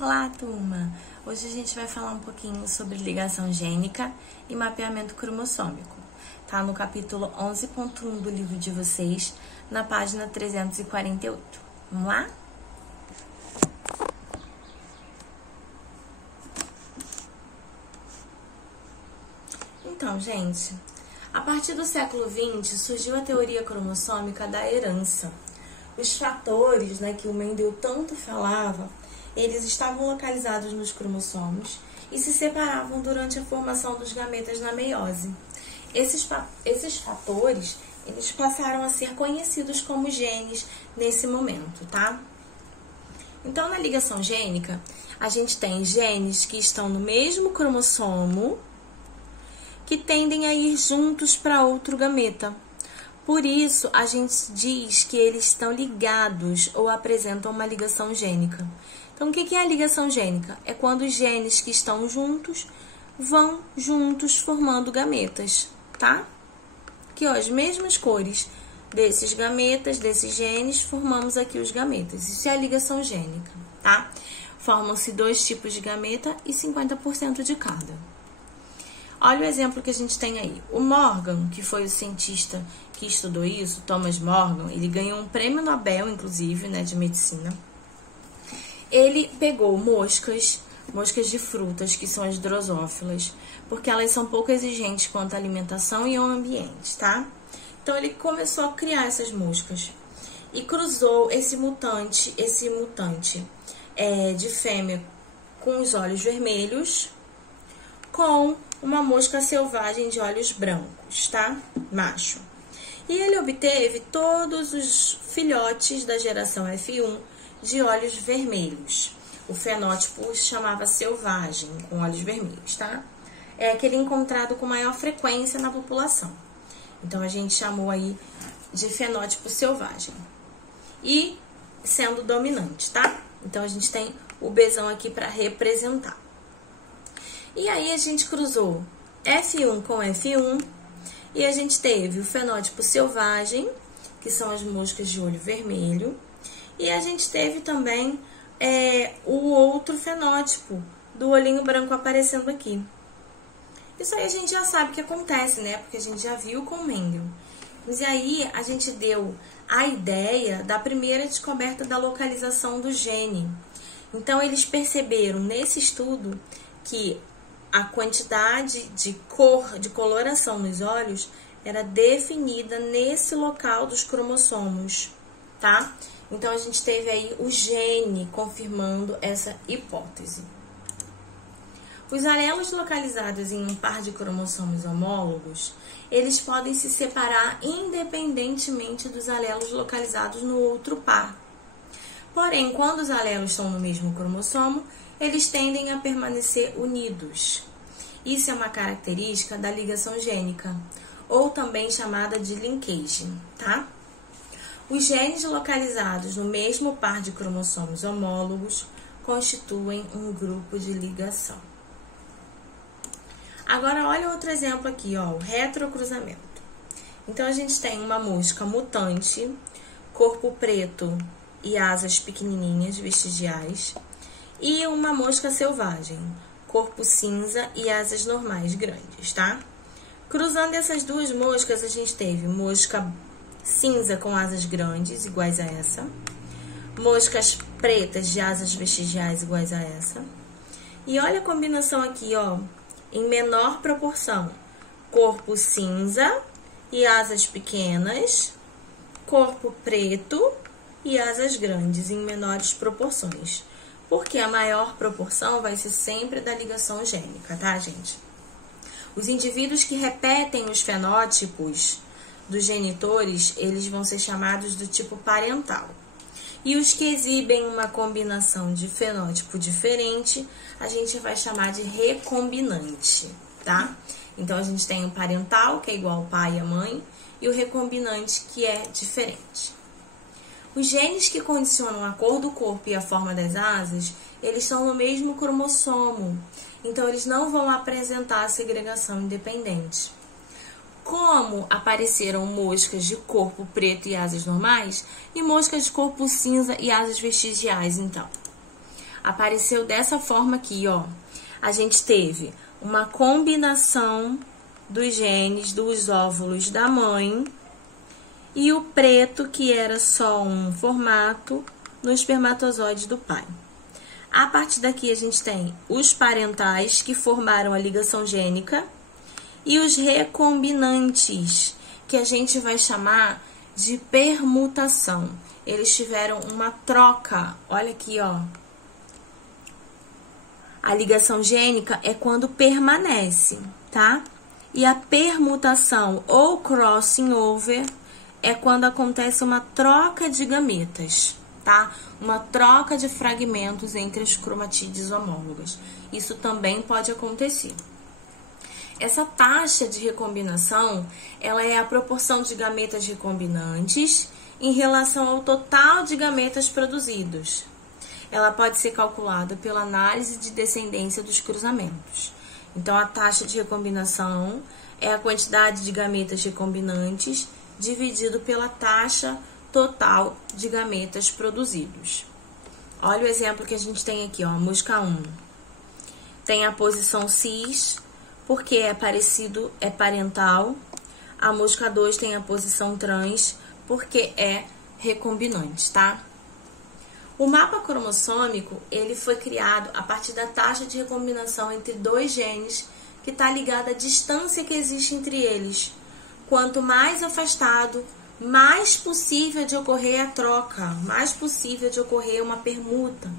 Olá, turma! Hoje a gente vai falar um pouquinho sobre ligação gênica e mapeamento cromossômico. Tá no capítulo 11.1 do livro de vocês, na página 348. Vamos lá? Então, gente, a partir do século XX surgiu a teoria cromossômica da herança. Os fatores, que o Mendel tanto falava, eles estavam localizados nos cromossomos e se separavam durante a formação dos gametas na meiose. Esses fatores, eles passaram a ser conhecidos como genes nesse momento, tá? Então, na ligação gênica, a gente tem genes que estão no mesmo cromossomo que tendem a ir juntos para outro gameta. Por isso, a gente diz que eles estão ligados ou apresentam uma ligação gênica. Então, o que é a ligação gênica? É quando os genes que estão juntos vão juntos formando gametas, tá? Aqui, ó, as mesmas cores desses gametas, desses genes, formamos aqui os gametas. Isso é a ligação gênica, tá? Formam-se 2 tipos de gameta e 50% de cada. Olha o exemplo que a gente tem aí. O Morgan, que foi o cientista que estudou isso, Thomas Morgan, ele ganhou um prêmio Nobel, inclusive, de medicina. Ele pegou moscas de frutas, que são as drosófilas, porque elas são pouco exigentes quanto à alimentação e ao ambiente, tá? Então, ele começou a criar essas moscas e cruzou esse mutante de fêmea com os olhos vermelhos com uma mosca selvagem de olhos brancos, tá? Macho. E ele obteve todos os filhotes da geração F1 de olhos vermelhos. O fenótipo chamava selvagem, com olhos vermelhos, tá? É aquele encontrado com maior frequência na população. Então, a gente chamou aí de fenótipo selvagem. E sendo dominante, tá? Então, a gente tem o Bzão aqui para representar. E aí, a gente cruzou F1 com F1 e a gente teve o fenótipo selvagem, que são as moscas de olho vermelho, e a gente teve também o outro fenótipo do olhinho branco aparecendo aqui. Isso aí a gente já sabe que acontece, Porque a gente já viu com o Mendel. Mas aí a gente deu a ideia da primeira descoberta da localização do gene. Então, eles perceberam nesse estudo que a quantidade de coloração nos olhos era definida nesse local dos cromossomos, tá? Então, a gente teve aí o gene confirmando essa hipótese. Os alelos localizados em um par de cromossomos homólogos, eles podem se separar independentemente dos alelos localizados no outro par. Porém, quando os alelos estão no mesmo cromossomo, eles tendem a permanecer unidos. Isso é uma característica da ligação gênica, ou também chamada de linkagem, tá? Os genes localizados no mesmo par de cromossomos homólogos constituem um grupo de ligação. Agora, olha outro exemplo aqui, ó, o retrocruzamento. Então, a gente tem uma mosca mutante, corpo preto e asas pequenininhas, vestigiais, e uma mosca selvagem, corpo cinza e asas normais grandes, tá? Cruzando essas duas moscas, a gente teve mosca cinza com asas grandes, iguais a essa, moscas pretas de asas vestigiais iguais a essa, e olha a combinação aqui, ó, em menor proporção, corpo cinza e asas pequenas, corpo preto e asas grandes em menores proporções. Porque a maior proporção vai ser sempre da ligação gênica, tá, gente? Os indivíduos que repetem os fenótipos dos genitores, eles vão ser chamados do tipo parental. E os que exibem uma combinação de fenótipo diferente, a gente vai chamar de recombinante, tá? Então, a gente tem o parental, que é igual ao pai e a mãe, e o recombinante, que é diferente. Os genes que condicionam a cor do corpo e a forma das asas, eles estão no mesmo cromossomo, então eles não vão apresentar segregação independente. Como apareceram moscas de corpo preto e asas normais e moscas de corpo cinza e asas vestigiais, então? Apareceu dessa forma aqui, ó. A gente teve uma combinação dos genes dos óvulos da mãe e o preto, que era só um formato, no espermatozoide do pai. A partir daqui a gente tem os parentais, que formaram a ligação gênica, e os recombinantes, que a gente vai chamar de permutação. Eles tiveram uma troca, olha aqui, ó. A ligação gênica é quando permanece, tá? E a permutação ou crossing over é quando acontece uma troca de gametas, tá? Uma troca de fragmentos entre as cromatídeos homólogas. Isso também pode acontecer. Essa taxa de recombinação, ela é a proporção de gametas recombinantes em relação ao total de gametas produzidos. Ela pode ser calculada pela análise de descendência dos cruzamentos. Então, a taxa de recombinação é a quantidade de gametas recombinantes dividido pela taxa total de gametas produzidos. Olha o exemplo que a gente tem aqui, ó, a mosca 1. Tem a posição cis, porque é parecido, é parental. A mosca 2 tem a posição trans, porque é recombinante, tá? O mapa cromossômico, ele foi criado a partir da taxa de recombinação entre dois genes, que está ligada à distância que existe entre eles. Quanto mais afastado, mais possível de ocorrer a troca, mais possível de ocorrer uma permuta,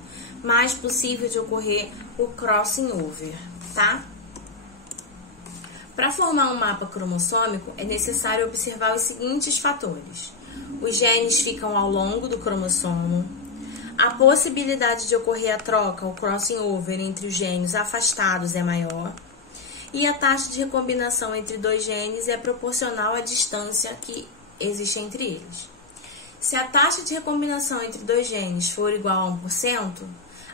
mais possível de ocorrer o crossing over, tá? Para formar um mapa cromossômico, é necessário observar os seguintes fatores. Os genes ficam ao longo do cromossomo. A possibilidade de ocorrer a troca, o crossing over, entre os genes afastados é maior. E a taxa de recombinação entre dois genes é proporcional à distância que existe entre eles. Se a taxa de recombinação entre dois genes for igual a 1%,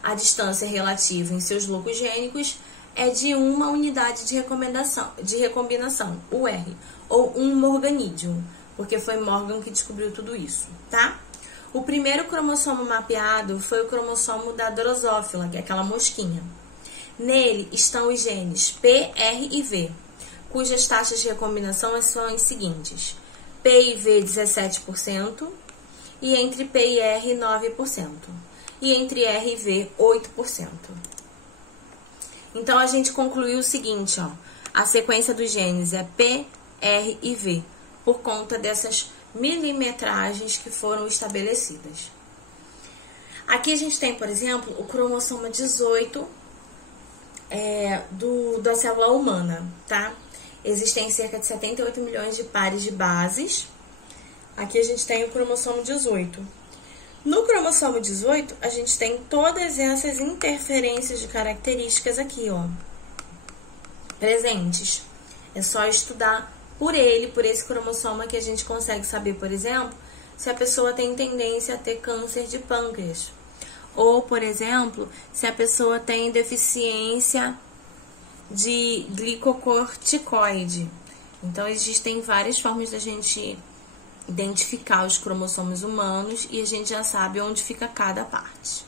a distância relativa em seus locos gênicos é de uma unidade de recombinação, o R, ou um morganídeo, porque foi Morgan que descobriu tudo isso, tá? O primeiro cromossomo mapeado foi o cromossomo da drosófila, que é aquela mosquinha. Nele estão os genes P, R e V, cujas taxas de recombinação são as seguintes: P e V 17%, e entre P e R 9%, e entre R e V 8%. Então, a gente concluiu o seguinte, ó, a sequência dos genes é P, R e V, por conta dessas milimetragens que foram estabelecidas. Aqui a gente tem, por exemplo, o cromossomo 18 da célula humana, tá? Existem cerca de 78 milhões de pares de bases. Aqui a gente tem o cromossomo 18. No cromossomo 18, a gente tem todas essas interferências de características aqui, ó, presentes. É só estudar por esse cromossoma, que a gente consegue saber, por exemplo, se a pessoa tem tendência a ter câncer de pâncreas. Ou, por exemplo, se a pessoa tem deficiência de glicocorticoide. Então, existem várias formas da gente identificar os cromossomos humanos e a gente já sabe onde fica cada parte.